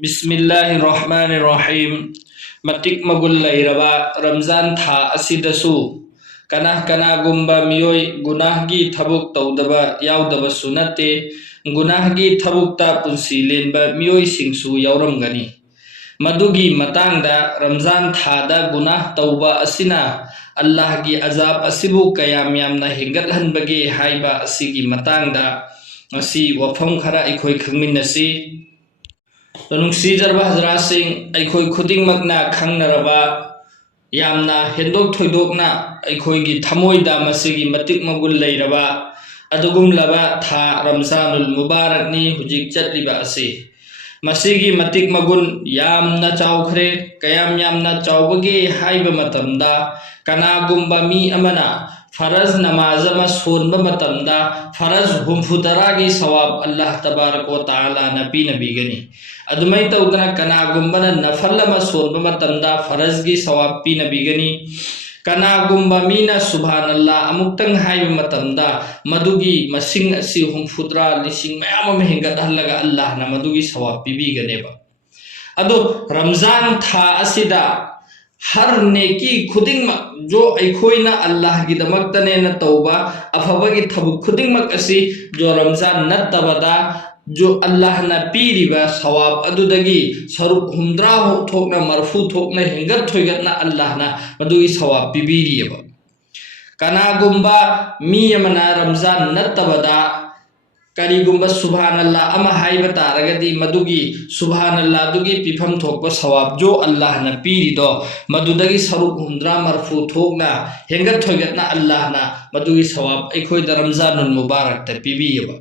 बिस्मिल्लाहिर्रहमानिर्रहीम मतिक मगुल लैरबा रमजान था असिदसु कना कना गुम्बा मियोय गुनाहगी थबुक तौदबा यावदबसु नते गुनाहगी थबुकता पुंसी लेनबा मियोय सिंगसु यावरमगनी मदुगी मतंगदा रमजान थादा गुनाह तौबा असिना अल्लाह की अजाब असिबु कयाम यामना हेंगतहनबगे हाइबा असिगी मतंगदा असी वफम खरा इखोय खंगमिनसी नुंसीजरबा हजरासिंग अखोय खुदिंगमकना खंगनरबा यामना हेंदोक थोइदोकना अखोयगी थमोइदा मसिगी मतिक मगुल लैरबा अदुगुमलबा था रमजानुल मुबारकनी हुजिक चटलिबा असि मसिगी मतिक मगुन यामना चावखरे कयाम यामना चावबगे हाइबा मतमदा कनागुम्बा मी अमना फरज नमाज अमा सोनबा मतमदा फरज हुमफुतरागी सवाब अल्लाह तबारक व तआला नबी नबीगनी अदुमै तौदना कनागुम्बना नफल अमा सोनबा मतमदा फरज की सवाब पी नबीगनी कनागुम्बा मीना सुभानअल्लाह अमुक्तंग हाइबा मतमदा मदुगी मसिंग असि हुमफुतरा लिसिंग मयाम अमा हेंगतहलगा अल्लाह ना मदुगी सवाब पीबीगनेबा अदो रमजान था असिदा हर नेकी खुदिंग जो अखोइना अल्लाह की दमक्तने न तौबा अफबगी थबु खुदिंग असी जो रमजान नत्तबदा जो अल्लाह न पीरिबा सवाब अदुदगी सरुप हुमद्रा हो थोकना मरफू थोकना हेंगत थोइगतना अल्लाह ना मदुगी सवाब पीबीरियबा कनागुम्बा मी यमना रमजान नत्तबदा करीगुम्बा सुभानअल्लाह अमा हाइबा तारगदी मदुगी सुभानअल्लाह दुगी पिफम थोकबा सवाब जो अल्लाह न पीरिदो मदुदगी सरुप हुमद्रा मरफू थोकना हेंगत थोइगतना अल्लाह ना मदुगी सवाब अखोय रमजानुल मुबारक त पीबीयबा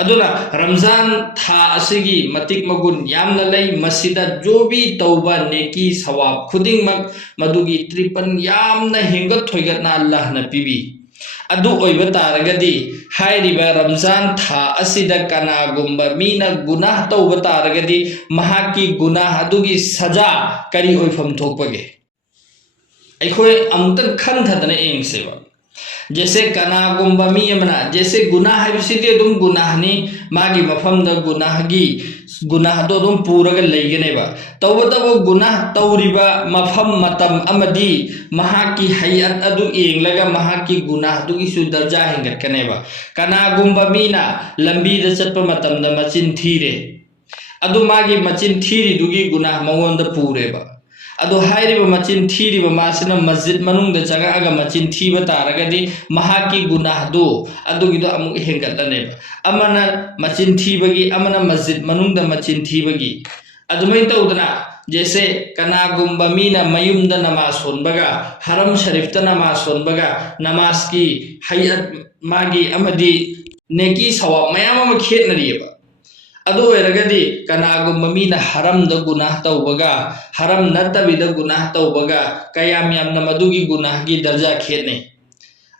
अदुना रमजान था असिगी मतिक मगुन यामना लई मसिदा जो भी तौबा नेकी सवाब खुदिंगमक मदुगी त्रिपन यामना हेंगत थोइगतना अल्लाह न पीबी अदु ओइबा तारगदी हाइरिबा रमजान था असिदा कनागुम्बा मीना गुनाह तौबा तारगदी महाकी गुनाह अदुगी सजा करी ओइफम थोकपगे अखोय अमुतन खंथदना एंगसेबा जैसे कनागुम्बा मी यमना जैसे गुनाह है दुम गुनाहनी मागी मफमदा गुनाहगी गुनाह दो दुम पूरग लेगनेबा तब गुनाह तौरिबा मफम मतम अमदी महाकी हयत अदु एंगलगा महाकी गुनाह दुगी सु दर्जा हेंगतकनेबा कनागुम्बा मीना लंबी द चटपा मतमदा मचिन थीरे अदु मागी मचिन थीरी दुगी गुनाह मंगोंदा पूरेबा अदो हाइरिबा मचिन थीरिबा मासिना मस्जिद मनुंगदा जगह मचिन थीबा तारगदी महाकी गुनाह दो अदुगिदो अमुक हेंगतनेबा अमना मचिन थीबगी अमना मस्जिद मनुंगदा मचिन थीबगी अदुमै तौदना जैसे कनागुम्बा मीना मयुमदा नमाज सोनबगा हरम शरीफता नमाज सोनबगा नमाज की हयत मागी अमदी नेकी सवाब मयाम अमा खेतनरियबा अदो एरगदी कनागुम्बा मीना हरम द गुनाह तौबगा हरम नत्तबिदा गुनाह तौबगा कयाम यामना मदुगी गुनाह की दर्जा खेतने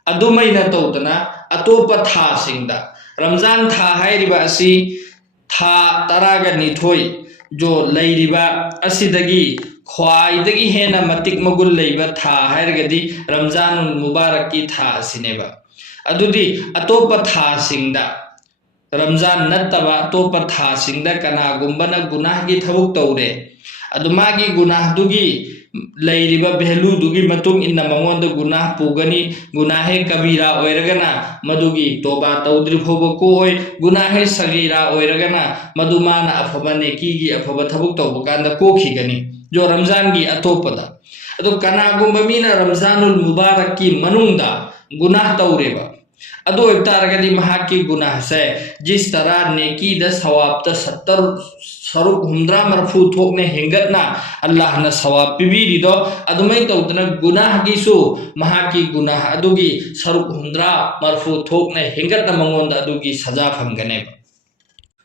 अदुमैना तौदना अतोपा था सिंगदा रमजान था हाइरिबा असि था तरागा निथोय जो लैरिबा असिदगी ख्वाइदगी हेना मतिक मगुल लैबा था हाइरगदी रमजानुल मुबारक की था असिनेबा अदुदी अतोपा था सिंगदा रमजान नत्तबा तोपा था सिंगदा कनागुम्बना गुनाह की थबुक तौरे अदुमागी गुनाह दुगी लैरिबा भेलू दुगी मतुंग इन्ना मंगोंद गुनाह पुगनी गुनाहे कबीरा ओइरगना मदुगी तोबा तौद्रि फोबो कोय गुनाहे सगीरा ओइरगना मदुमाना अफबा नेकीगी अफबा थबुक तौबो कांदा कोखिगनी जो रमजान की अतोपदा अदु कनागुम्बा मीना रमजानुल मुबारक की मनुंगदा गुनाह तौरेबा अदो तारगदी महाकी गुनाह से जिस तरह नेकी द सवाब द 70 सरुप हुमद्रा मरफू थोकने हेंगतना अल्लाह न सवाब पिबीरिदो अदुमै तौदना गुनाह गिसु महाकी गुनाह अदुगी सरुप हुमद्रा मरफू थोकने हेंगतना मंगोंद अदुगी सजा फंगने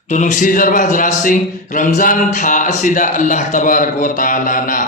तो नुक्सीजरबा हजरात सिंह रमजान था असिदा अल्लाह तबारक व तआला ना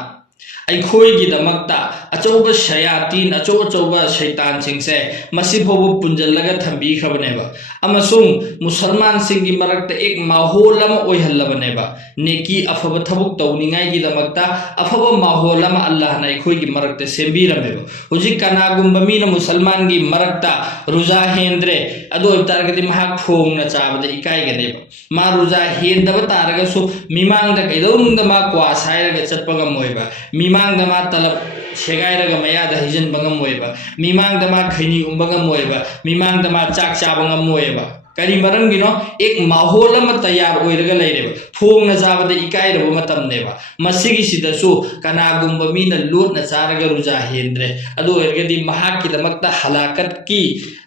ꯑꯩꯈꯣꯏꯒꯤꯗꯃꯛꯇ ꯑꯆꯧꯕ ꯁꯌꯥꯇꯤꯟ ꯑꯆꯧ ꯑꯆꯧꯕ ꯁꯩꯇꯥꯟꯁꯤꯡꯁꯦ ꯃꯁꯤꯐꯥꯎꯕ ꯄꯨꯟꯖꯜꯂꯒ ꯊꯝꯕꯤꯈ꯭ꯔꯕꯅꯦꯕ ꯑꯃꯁꯨꯡ ꯃꯨꯁꯜꯃꯥꯟꯁꯤꯡꯒꯤ ꯃꯔꯛꯇ ꯑꯦꯛ ꯃꯥꯍꯣꯜ ꯑꯃ ꯑꯣꯏꯍꯜꯂꯕꯅꯦꯕ ꯅꯦꯀꯤ ꯑꯐꯕ ꯊꯕꯛ ꯇꯧꯅꯤꯡꯉꯥꯏꯒꯤꯗꯃꯛꯇ ꯑꯐꯕ ꯃꯥꯍꯣꯜ ꯑꯃ ꯑꯜꯂꯥꯍꯅ ꯑꯩꯈꯣꯏꯒꯤ ꯃꯔꯛꯇ ꯁꯦꯝꯕꯤꯔꯝꯃꯦꯕ ꯍꯧꯖꯤꯛ ꯀꯅꯥꯒꯨꯝꯕ ꯃꯤꯅ ꯃꯨꯁꯜꯃꯥꯟꯒꯤ ꯃꯔꯛꯇ ꯔꯨꯖꯥ ꯍꯦꯟꯗ꯭ꯔꯦ ꯑꯗꯨ ꯑꯣꯏꯇꯥꯔꯒꯗꯤ ꯃꯍꯥꯛ ꯐꯣꯡꯅ ꯆꯥꯕꯗ ꯏꯀꯥꯏꯒꯅꯦꯕ ꯃꯥ ꯔꯨꯖꯥ ꯍꯦꯟꯗꯕ ꯇꯥꯔꯒꯁꯨ ꯃꯤꯃꯥꯡꯗ ꯀꯩꯗꯧꯅꯨꯡꯗ ꯃꯥ ꯀ꯭ꯋꯥ ꯁꯥꯏꯔꯒ ꯆꯠꯄ ꯉꯝꯃꯣꯏꯕ ꯃꯤꯃꯥꯡꯗ ꯃꯥ ꯇꯂꯞ ꯁꯦꯒꯥꯏꯔꯒ ꯃꯌꯥꯗ ꯍꯩꯖꯤꯟꯕ ꯉꯝꯃꯣꯏꯕ ꯃꯤꯃꯥꯡꯗ ꯃꯥ ꯈꯩꯅꯤ ꯎꯝꯕ ꯉꯝꯃꯣꯏꯕ ꯃꯤꯃꯥꯡꯗ ꯃꯥ ꯆꯥꯛ ꯆꯥꯕ ꯉꯝꯃꯣꯏꯕ ꯀꯔꯤ ꯃꯔꯝꯒꯤꯅꯣ ꯑꯦꯛ ꯃꯥꯍꯣꯜ ꯑꯃ ꯇꯌꯥꯔ ꯑꯣꯏꯔꯒ ꯂꯩꯔꯦꯕ ꯐꯣꯡꯅ ꯆꯥꯕꯗ ꯏꯀꯥꯏꯔꯕ ꯃꯇꯝꯅꯦꯕ ꯃꯁꯤꯒꯤꯁꯤꯗꯁꯨ ꯀꯅꯥꯒꯨꯝꯕ ꯃꯤꯅ ꯂꯣꯠꯅ ꯆꯥꯔꯒ ꯔꯨꯖꯥ ꯍꯦꯟꯗ꯭ꯔꯦ ꯑꯗꯨ ꯑꯣꯏꯔꯒꯗꯤ ꯃꯍꯥꯛꯀꯤꯗꯃꯛꯇ ꯍꯂꯥꯀꯠꯀꯤ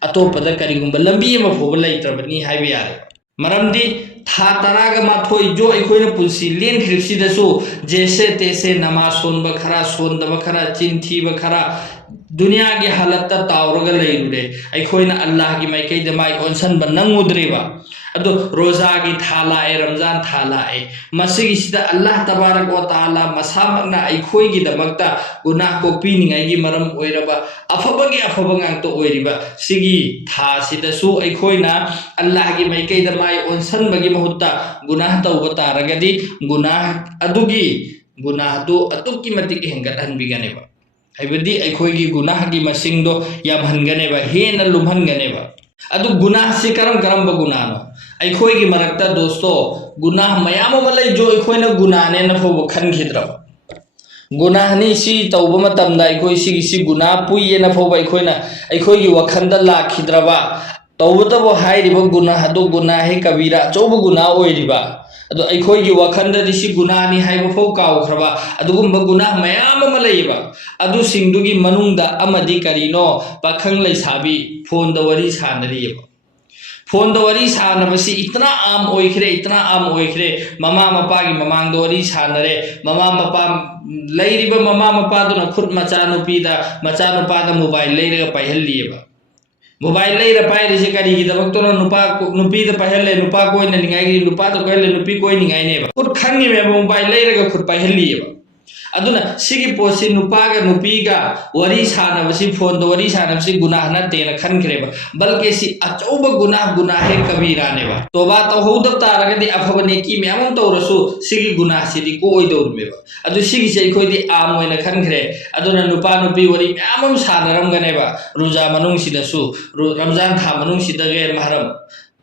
ꯑꯇꯣꯞꯄꯗ ꯀꯔꯤꯒꯨꯝꯕ ꯂꯝꯕꯤ ꯑꯃ ꯐꯥꯎꯕ ꯂꯩꯇ꯭ꯔꯕꯅꯤ ꯍꯥꯏꯕ ꯌꯥꯔꯦ ꯃꯔꯝꯗꯤ ꯊꯥ 12 जो अखोइना पुंसी लेनखिरसिदसु जैसे तैसे नमाज सोनब खरा सोनदब खरा चिंथीब खरा दुनिया की हालत तावरग लेरुरे अखोइना अल्लाह की माइकैद माइ ओनसनब नंगुद्रेबा अदो रोजा की थाला ए रमजान थाला ए मसिगिसिदा अल्लाह तबारक व ताला मसामकना अखोइगी दमकता गुनाह को पीनिंगाइगी मरम ओइरबा अफबगी अफबगांतो ओइरिबा सिगी थासिदसु अखोइना अल्लाह की माइकैद माइ ओनसनबगी महुत्ता गुनाह तौब तारगदी गुनाह अदुगी गुनाह दो अतुक्की मतिक हेंगतहनबिगनेबा हाइबदी अखोइगी गुनाह की मसिंगदो यामहनगनेबा हेन लुमहनगनेबा अदु गुनाह से करम करम गुनानो अखोइगी मरक्ता दोस्तों गुनाह मयाम मलई जो अखोइना गुनाहने नफोब खनखिद्रब गुनाहनी सी तौब मतमदा अखोइ सी गुनाह पुइये नफोब अखोइना अखोइगी वखंदा लाखिद्रबा तौबतबो हाइरिबो गुनाह दो गुनाह कबीरा चौब गुनाह ओइरिबा अदो अखोइगी वखंददि सी गुनाहनी हाइबो फौ काउख्रबा अदुगुम्बा गुनाह मयाम अमा लैबा अदु सिंगदुगी मनुंगदा अमदि करिनो पाखंग लैसाबी फोन द वरी सानरियबा फोन द वरी सानबसी इतना आम ओइखरे ममा मपा की ममांग द वरी सानरे ममा मपा लैरिबा ममा मपा दुना खुद मचानुपादा मोबाइल लैरगा पाइहल्लियबा मोबाइल लैर पाइरिसे करिगिदमक्तोनो नुपीद पाइहल्ले नुपा कोइना निंगाइगी नुपाद कोइहल्ले नुपी कोइ निंगाइनेबा खुद खंगिमे मोबाइल लैरगा खुद पाइहल्लियबा अदुना सिगी पोसी नुपागा नुपीगा वरी सानबसी फोन द वरी सानबसी गुनाह नतेना खनख्रेबा बल्कि सि अचौब गुनाह है कबीरानेबा तोबा तौहौदब तारगदि अफबने की म्यामम तौरसु सिगी गुनाह सिदि को ओइदौरमेबा अदु सिगी से अखोइदि आम ओइना खनख्रे अदुना नुपा नुपी वरी म्यामम सानरमगनेबा रुजा मनुंग सिदसु रमजान था मनुंग सिदा गैर महरम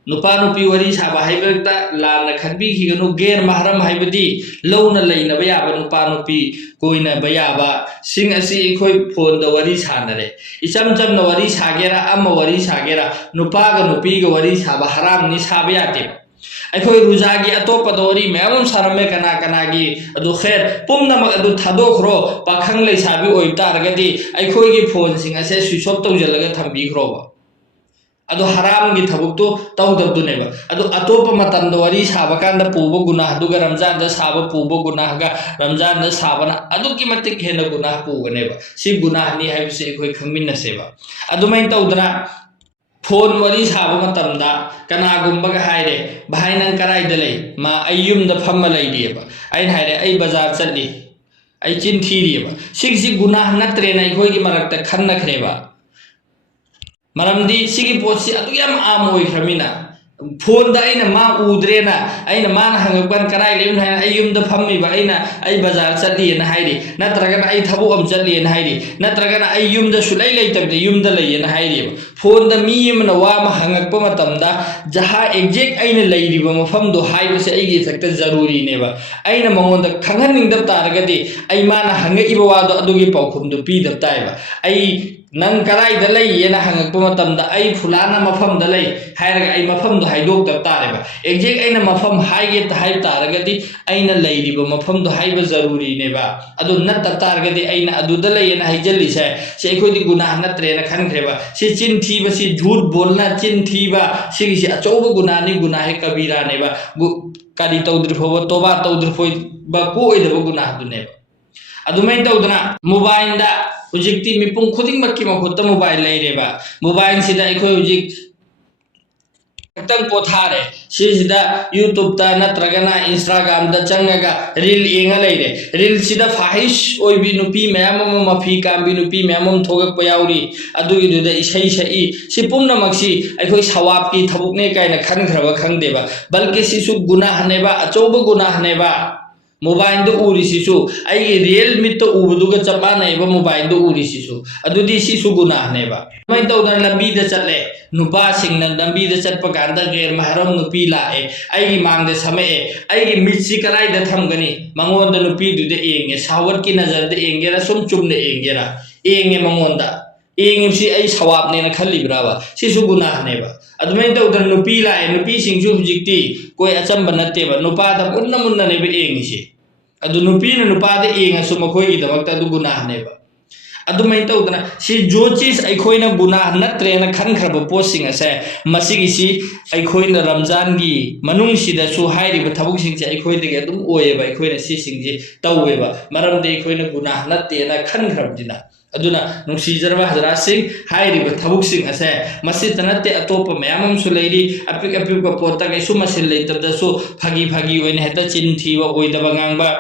नुपा नुपी वरी साबा हाइबता लाना खनबिखिगनु गैर महरम हाइबदी लौना लैनबा याबा नुपा नुपी कोइना बयाबा सिंग असि अखोइ फोन द वरी सानरे इचम चमना वरी सागेरा अम वरी सागेरा नुपागा नुपीगा वरी साबा हराम नि साबा याते अखोइ रुजागी अतोपद वरी मैम सारमे कना कनागी अदु खैर पुमनमक अदु थादोखरो पाखंग लैसाबी ओइबतारगदी अखोइगी फोन सिंग असे स्विच ऑफ तौजलगा थंबिखरोबा अदो हराम की थबुक्तो तौदबदुनेबा अदो अतोप मतमद वरी साबकांदा पूबो गुनाह दुगा रमजान द साब पूबो गुनाह गा रमजान द साबना अदुकी मतिक हेन गुनाह पूगनेबा सि गुनाह नि हाइबसे अखोइ खंगमिनसेबा अदुमैन तौदना फोन वरी साब मतमदा कनागुम्बगा हाइरे भाई नंग कराइदा लै मा अयुमदा फम्मा लैदियबा आइन हाइरे आई बाजार चली आई चिन थीरियबा सिगसि गुनाह नत्रेना अखोइगी मरक्ता खन्नख्रेबा मरमदी सिगी पोसी अदु याम आम ओइख्रमिना फोन दा आइना मा उद्रेना आइना मान हंगकन कराइ लेम हाइना आई युमदा फम्मिबा आइना आई बाजार चलियना हाइरि नत्रगना आई थबु अम चलियना हाइरि नत्रगना आई युमदा सुलै लैतबदे युमदा लैयना हाइरि फोन दा मी यमना वा मा हंगकप मतमदा जहा एग्जैक्ट आइना लैरिबा मफम दो हाइबसे आइगी थक्ता जरूरी नेबा आइना मंगोंदा खंगहनिंगदब तारगदि आई माना हंगइबा वादो अदुगी पाउखुमदो पीदब ताइबा आई नंग कराइदा लैयेना हंगकप मतमदा आई फुलाना मफमदा लै हाइरगा आई मफमदो हाइदोक्तब तारेबा एग्जैक्ट आइना मफम हाइगे त हाइब तारगदि आइना लैरिबा मफमदो हाइबा जरूरी नेबा अदु नत्तब तारगदि आइना अदुदा लैयेना हाइजल्लिसे से अखोइदि गुनाह नत्रेना खनख्रेबा से चिन थीबा से झूठ बोलना चिन थीबा सिगिसे अचौब गुनाहनि गुनाह कबीरा नेबा करी तौद्रिफोबा तोबा तौद्रिफोबा को ओइदबा गुनाह दुनेबा अदुमैन तौदना मोबाइल दा हुजिक्ति मिपुंग खुदिंग मक्की मखुत्ता मोबाइल लैरेबा मोबाइल सिदा अखोइ हुजिक खतंग पोथारे सिदा यूट्यूब ता नत्रगना इंस्टाग्राम दा चंगगा रील एंगा लेरे रील सिदा फाहिश ओइबी नुपी मयाम मफी कामबी नुपी मयाम थोगक पयाउरी अदुगी दुदा इसै सई सि पुम्नमक्सी अखोई सवाब की थबुकने कायना खनखरबा खंगदेबा बल्कि सिसु गुनाह नेबा अचौब गुनाह नेबा मोबाइल दो उरी सिसु आई रियल मित उबदुगा चपा नेबा मोबाइल दो उरी सिसु अदुदी सिसु गुनाह नेबा मै तौदा लंबी द चले नुपा सिंगना लंबी द चटपा कांदा गैर महरम नुपी लाए आई मांग दे समय आई मिर्ची कलाई द थमगनी मंगोन द नुपी दुदे एंगे सावर की नजर दे एंगेरा सुम चुमने एंगेरा एंगे मंगोन दा एंगे आई सवाब ने खलीब्राबा सिसु गुनाह नेबा अदुमै तौदा नुपी लाए नुपी सिंगसु हुजिक्ति कोई अचंब नत्तेबा नुपा द मुन्ना मुन्ना नेबे एंगिसे अदु नुपीना नुपादे एंगसु मखोयगी दमक्ता अदु गुनाह नेबा अदुमै तौदना सि जो चीज अखोइना गुनाह नत्रेना खनखरब पोसिंग असे मसिगी सि अखोइना रमजान की मनुंग सिदसु हाइरिबा थबुक सिंगसे अखोइदगे अदुम ओयेबा अखोइना सि सिंगजे तौवेबा मरमदे अखोइना गुनाह नत्तेना खनखरबदिना अदुना नुसीजरबा हजरा सिंग हाइरिबा थबुक सिंग असे मसित नत्ते अतोप मयामम सु लेरी अपिक अपिक पोता कैसु मसिल लेतबदसु फगी फगी ओइना हेता चिनथीबा ओइदबा गांगबा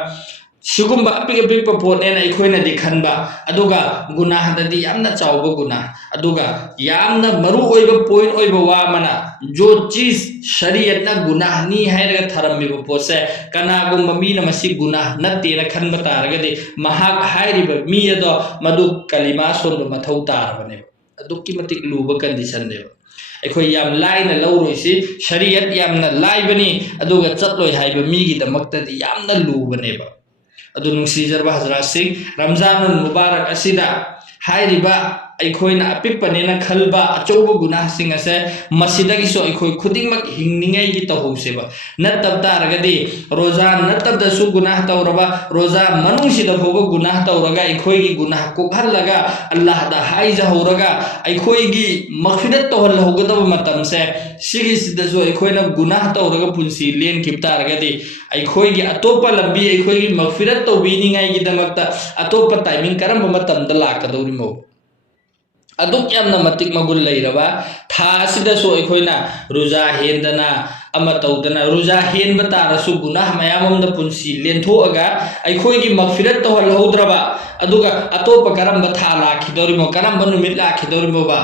सिगुम्बा अपिक अपिक पोटनेना अखोइना दि खनबा अदुगा गुनाह ददि यामना चावबा गुनाह अदुगा यामना मरु ओइबा पॉइंट ओइबा वामना जो चीज शरीयतना गुनाह नी हाइरगा थरमिबा पोसे कनागुम्बा मीना मसि गुनाह नत्तेना खनबा तारगदि महाक हाइरिबा मी अदो मदु कलिमा सोनबा मथौ तारबने अदुक्की मतिक लुबा कंडीशन देबा अखोई याम लाइना लौरोइसि शरीयत यामना लाइबनी अदुगा चटलोय हाइबा मीगी दमक्तदि यामना लुबनेबा अदु नुसीजरबा हजरा सिंह रमजानुल मुबारक असिदा हाइरिबा अखोइना अपिकपनेना खलबा अचौब गुनाह सिंह असे मसिदगिसो अखोइ खुदिंगमक हिंगनिंगै gi तहौसेबा नतब तारगदि रोजा नतब दसु गुनाह तौरबा रोजा मनुसिदा फोबा गुनाह तौरगा अखोइगी गुनाह कोखलगा अल्लाह दा हाइजा हौरगा अखोइगी मगफिरत तोहल होगदब मतमसे सिगिसिदसु अखोइना गुनाह तौरगा पुंसी लेन खिप तारगदि अखोइगी अतोपा लंबी अखोइगी मगफिरत तौबिनिंगै gi दमक्ता अतोपा टाइमिंग करम मतमदा लाकदौरिमो अदुक यामना मतिक मगुल लेरबा था सिदसु अखोइना रुजा हेंदना अमा तौदना रुजा हेंबा तारसु गुनाह मयामम द पुंसी लेंथोअगा अखोइगी मगफिरत तोहल हौद्रबा अदुगा अतोप करम था लाखिदौरिमो करम नुमित लाखिदौरिमो बा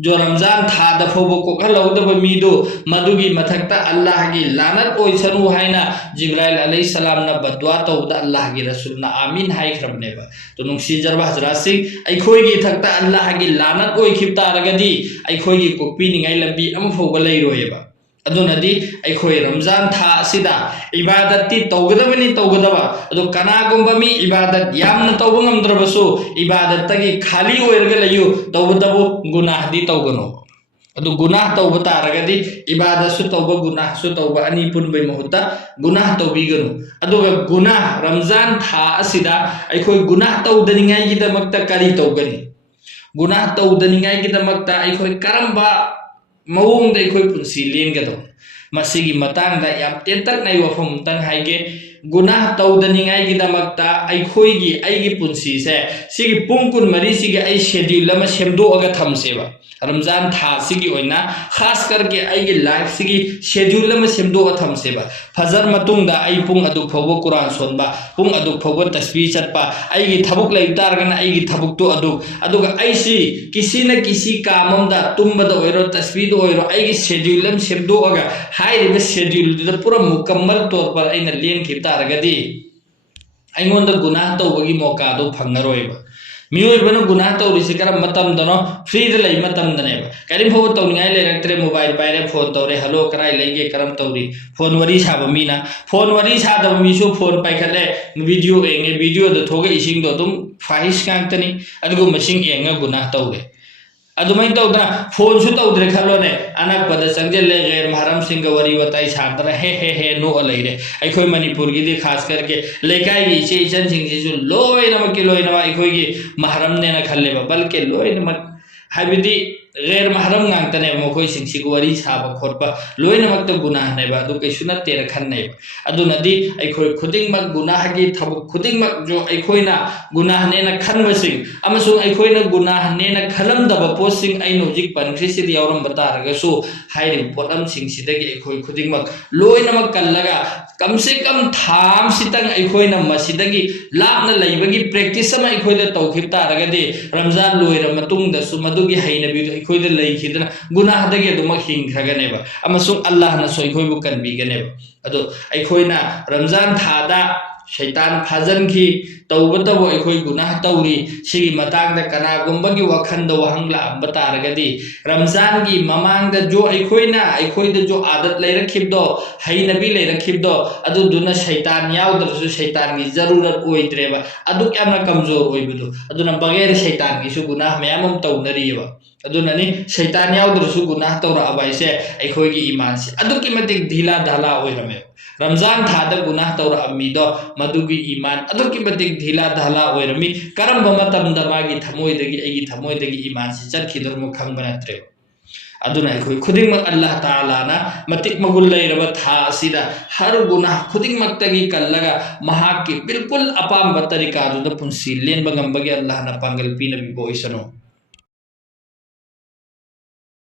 जो रमजान था दफोबो कोखलौदब मीदो मदुगी मथक्ता अल्लाह की लानत ओइसनु हाइना जिब्राइल अलैहि सलाम ना बदवा तौदा अल्लाह की रसूल ना आमीन हाइख्रबनेबा तो नुसीजरबा हजरा सिंह अखोइगी थक्ता अल्लाह की लानत ओइखिब तारगदि अखोइगी कोपीनिंगै लंबी अम फोबा लेरोयेबा अदुनदी अखोइ रमजान था असिदा इबादत तौगदबनी तौगदबा अदु कनागुम्बा मी इबादत यामना तौब ngamdrabasu इबादत तगी खाली ओइरगा लयु तौबदबु गुनाह दी तौगनो अदु गुनाह तौब तारगदि इबादत सु तौब गुनाह सु तौब अनि पुनबै महुता गुनाह तौबिगनु अदुगा गुनाह रमजान था असिदा अखोइ गुनाह तौदनिंgai gi damakta kari तौगनी गुनाह तौदनिंgai gi damakta अखोइ करम्बा मौंग दे कोई पुंसी लेंगदो मसिगी मतंग दा याम तेंतक नै वफम तंग हाइगे गुनाह तौदनिंgai gi damakta अखोइगी आइगी पुंसी से सिगी पुंकुन मरी सिगी आई शेड्यूल लमा सेमदोअगा थमसेबा रमजान था सिगी ओइना खास करके आइगी लाइफ सिगी शेड्यूल लमा सेमदोअगा थमसेबा फजर मतुंग दा आई पुंग अदुक फोबो कुरान सोनबा पुंग अदुक फोबो तस्बीह चटपा आइगी थबुक लैतारगना आइगी थबुक तो अदुगा आइसी किसी न किसी कामम दा तुम्बदा ओइरो तस्बीह दो ओइरो आइगी शेड्यूल लम सेमदोअगा हाइरिबे शेड्यूल दा पूरा मुकम्मल तौर पर आइना लेन खितारगदी आइगोंदा गुनाह तौबगी मौका दो फंगरोइबा मियोइबना गुनाह तौरिसि करम मतमदनो फ्री द लई मतमदनेबा करिम फोबो तौनिंgai लेरक्तरे मोबाइल पाइरे फोन तौरे हेलो कराई लेगे करम तौरी फोन वरी साबा मीना फोन वरी सादब मीसु फोन पाइखले वीडियो एंगे वीडियो द थोगे इसिंग दो तुम फाहिश कांगतनी अदगु मसिंग एंगा गुनाह तौरे अदुमै तौदना फोन सु तौद्रे खलोने अनक पद संगे ले गैर महरम सिंग वरी वताई सादना हे नो लेरे अखोय मणिपुर की खास करके लेकाई की इचे इचन सिंग सिसु लोय नमक की लोय नमा अखोय की महरम ने न खल्लेबा बल्कि लोय नमक हाबिदी गैर महरम गांगतने मखोई सिंगसी वरी साब खोटपा लोइनमक गुनाह नेबा अदु कैसुना तेर खन्ने अदुनदी अखोई खुदिंगमक गुनाह की थबक खुदिंगमक जो अखोइना गुनाह नेना खनबसिंग अमसुंग अखोइना गुनाह नेना खलमदब पोसिंग अइन हुजिक पनख्रिसिदि यावरम बतारगसु हाइरिंग पोटम सिंगसिदगी अखोई खुदिंगमक लोइनमक कल्लगा कम से कम थाम सितंग अखोइना मसिदगी लापना लैबगी प्रैक्टिस अमा अखोइदा तौखिब तारगदि रमजान लोइर मतुंगदसु मदुगी हैनबि अखोइदा लैखिदना गुनाहदगी अदुमक हिंगखगनेबा अमसुंग अल्लाहना सोइखोइबु कनबिगनेबा अदो अखोइना रमजान थादा शैतान फाजनखी तौबतबो अखोइ गुनाह तौरी सिगी मतांगद कनागुंबगी वखंद वहंगला बतारगदि रमजान की ममांगद जो अखोइद जो आदत लैरखिबदो हैनबी लैरखिबदो अदुदुना शैतान यावदरसु शैतान की जरूरत ओइद्रेबा अदु यामना कमजोर ओइबदु अदुना बगैर शैतान की सु गुनाह मयामम तौनरिबा अदुननी शैतान यावदरसु गुनाह तौरा अबाइसे अखोइगी ईमान से अदुकी मतिक ढीला ढाला ओइरमे रमजान थादा गुनाह तौर अमीदो मदुगी ईमान अदुकी मतिक ढीला ढाला ओइरमी करम मतमदा मागी थमोइदगी एगी थमोइदगी ईमान से चरखिदरमु खंगबनत्रे अदुना अखोइ खुदिंगमक अल्लाह ताला ना मतिक मगुल लैरबा था असिदा हर गुनाह खुदिंगमक्तगी कल्लगा महाकी बिल्कुल अपाम तरीका दुदा पुंसी लेनबा गंबगी अल्लाह ना पांगल पीनबी बोइसनो।